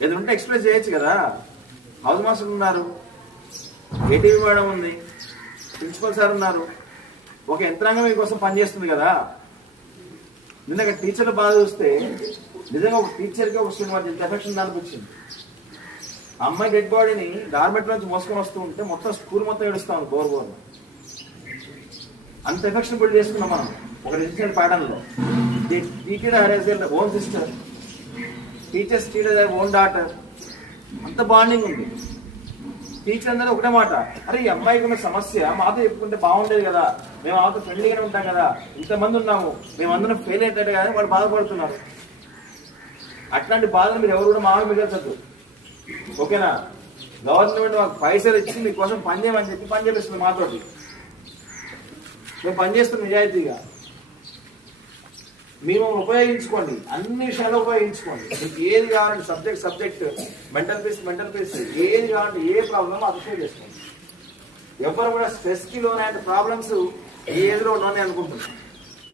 ఏదైనా ఉంటే ఎక్స్ప్రెస్ చేయొచ్చు కదా. హౌస్ మాస్టర్ ఉన్నారు, ఏటీవీ మేడం ఉంది, ప్రిన్సిపల్ సార్ ఉన్నారు, ఒక యంత్రాంగం మీకోసం పనిచేస్తుంది కదా. నిన్న టీచర్ల బాధ చూస్తే నిజంగా ఒక టీచర్కి ఒక స్టూడెంట్ ఇంత ఎఫెక్షన్ దానికి వచ్చింది. అమ్మాయి డెడ్ బాడీని గార్మెంట్ నుంచి మోసుకొని వస్తూ ఉంటే మొత్తం స్కూల్ మొత్తం ఏడుస్తాం బోర్. అంత ఎఫెక్షన్ బిల్డ్ చేసుకున్నాం మనం ఒక డిజిటల్ ప్యాటర్న్లో. Teacher has their own sister, teachers treated their own daughter. అంత బాండింగ్ ఉంది. టీచర్ అందరూ ఒకటే మాట, అరే ఈ అమ్మాయికి ఉన్న సమస్య మాతో చెప్పుకుంటే బాగుండేది కదా, మేము ఆమెతో ఫ్రెండ్లీగానే ఉంటాం కదా, ఇంతమంది ఉన్నాము, మేమందరం ఫెయిల్ అవుతాడు కానీ వాళ్ళు బాధపడుతున్నారు. అట్లాంటి బాధలు మీరు ఎవరు కూడా మామూలు మిగల్చద్దు, ఓకేనా. గవర్నమెంట్ మాకు పైసలు ఇచ్చి మీకోసం పని చేయమని చెప్పి పని చేపిస్తుంది మాతోటి. మేము పనిచేస్తాం నిజాయితీగా. మేము ఉపయోగించుకోండి, అన్ని విషయాల్లో ఉపయోగించుకోండి. మీకు ఏది కావాలంటే సబ్జెక్ట్ మెంటల్ పీస్ ఏది కావాలంటే ఏ ప్రాబ్లమ్ అప్రిషియేట్ చేసుకోండి. ఎవరు కూడా స్ట్రెస్కి లోనైన ప్రాబ్లమ్స్ ఏ ఏదిలో ఉన్నాయని అనుకుంటున్నారు.